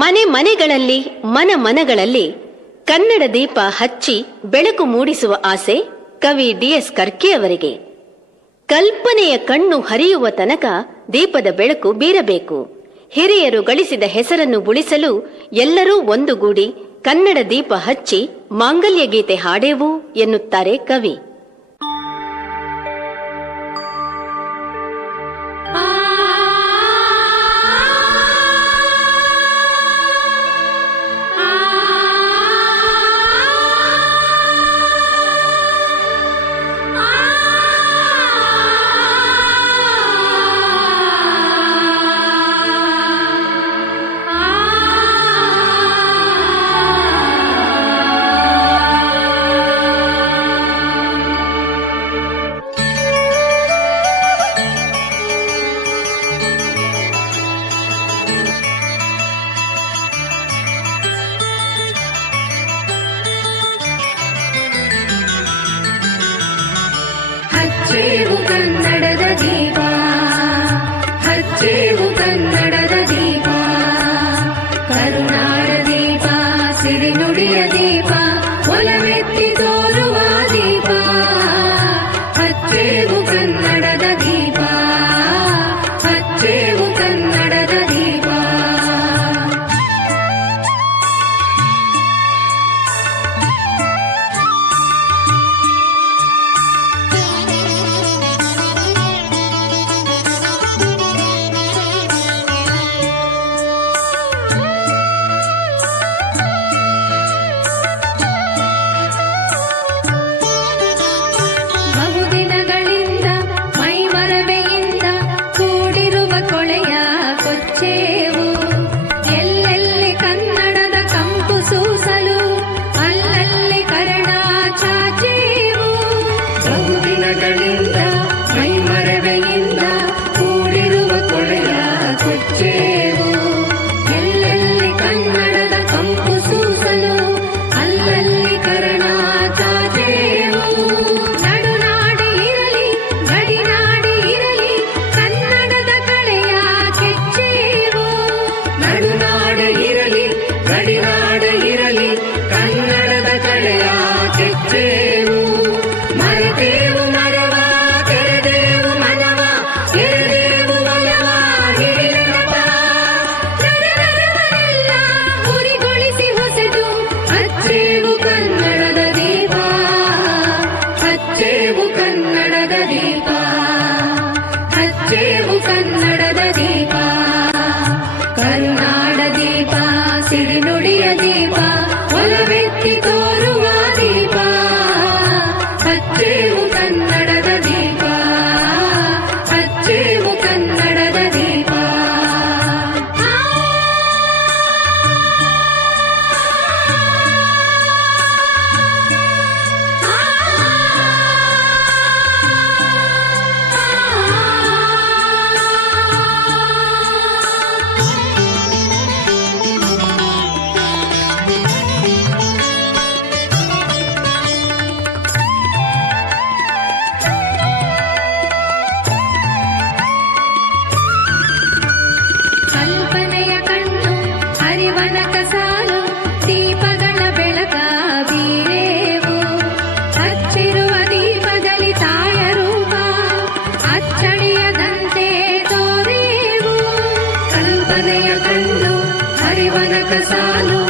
ಮನೆ ಮನೆಗಳಲ್ಲಿ ಮನಗಳಲ್ಲಿ ಕನ್ನಡ ದೀಪ ಹಚ್ಚಿ ಬೆಳಕು ಮೂಡಿಸುವ ಆಸೆ ಕವಿ ಡಿ.ಎಸ್. ಕರ್ಕಿ ಅವರಿಗೆ. ಕಲ್ಪನೆಯ ಕಣ್ಣು ಹರಿಯುವ ತನಕ ದೀಪದ ಬೆಳಕು ಬೀರಬೇಕು. ಹಿರಿಯರು ಗಳಿಸಿದ ಹೆಸರನ್ನು ಉಳಿಸಲು ಎಲ್ಲರೂ ಒಂದುಗೂಡಿ ಕನ್ನಡ ದೀಪ ಹಚ್ಚಿ ಮಾಂಗಲ್ಯ ಗೀತೆ ಹಾಡೇವು ಎನ್ನುತ್ತಾರೆ ಕವಿ. ಹಚ್ಚೇವು ಕನ್ನಡದ ದೀಪ, ಹಚ್ಚೇವು ಕನ್ನಡದ ದೀಪ, ಕರುನಾಡ ದೀಪ, ಸಿರಿನುಡಿಯ ದೀಪ, ಒಲವೆತ್ತಿ ತೋರುವ ದೀಪ. ಹಚ್ಚೇವು ಕನ್ನಡದ ದೀಪ, ಹಚ್ಚೇವು ಕನ್ನಡದ ದೀಪ. ಮೈಮರವೆಯಿಂದ ಕೂಡಿರುವ ಕೊಳೆಯ ಕೊಚ್ಚೇವು, ಎಲ್ಲೆಲ್ಲಿ ಕನ್ನಡದ ಕಂಪು ಸೂಸಲು, ಅಲ್ಲಲ್ಲಿ ಕರಣ ಚಾಚೇವು. ನಡುನಾಡಿ ಇರಲಿ, ಗಡಿನಾಡಿ ಇರಲಿ, ಕನ್ನಡದ ಕಳೆಯ ಕೆಚ್ಚೇವು. ನಡುನಾಡು ಇರಲಿ, ಗಡಿನಾಡು ಇರಲಿ, ಕನ್ನಡದ ಕಳೆಯ ಕೆಚ್ಚೇವು. ಮರೆತೇವು ಮರವ, ತೆರೆದೇವು ಮನವ, ಎರೆದೇವು ಒಲವ, ಹಿರಿನೆನಪ. ನರನರವನೆಲ್ಲ ಉರಿಗೊಳಿಸಿ ಹೊಸೆದು ಹಚ್ಚೇವು ಕನ್ನಡದ ದೀಪ, ಹಚ್ಚೇವು ಕನ್ನಡದ ದೀಪ, ಹಚ್ಚೇವು ಕನ್ನಡದ ದೀಪ. ಕರುನಾಡ ದೀಪ, ಸಿರಿನುಡಿಯ ದೀಪ, ಒಲವೆತ್ತಿ ತೋರುವ ದೀಪ. ಹಚ್ಚೇವು ಕನ್ನಡದ ದೀಪ, ಹಚ್ಚೇವು ಕನ್ನಡದ ದೀಪ. ಕಲ್ಪನೆಯ ಕಣ್ಣು ಹರಿವನ ಕಸಾಲು, ದೀಪಗಳ ಬೆಳಕ ಬೀರೇವು. ಹಚ್ಚಿರುವ ದೀಪದಲ್ಲಿ ತಾಯ ರೂಪ, ಅಚ್ಚಳಿಯದಂತೆ ತೋರೇವು. ಕಲ್ಪನೆಯ ಕಣ್ಣು ಹರಿವನ ಕಸಾಲು,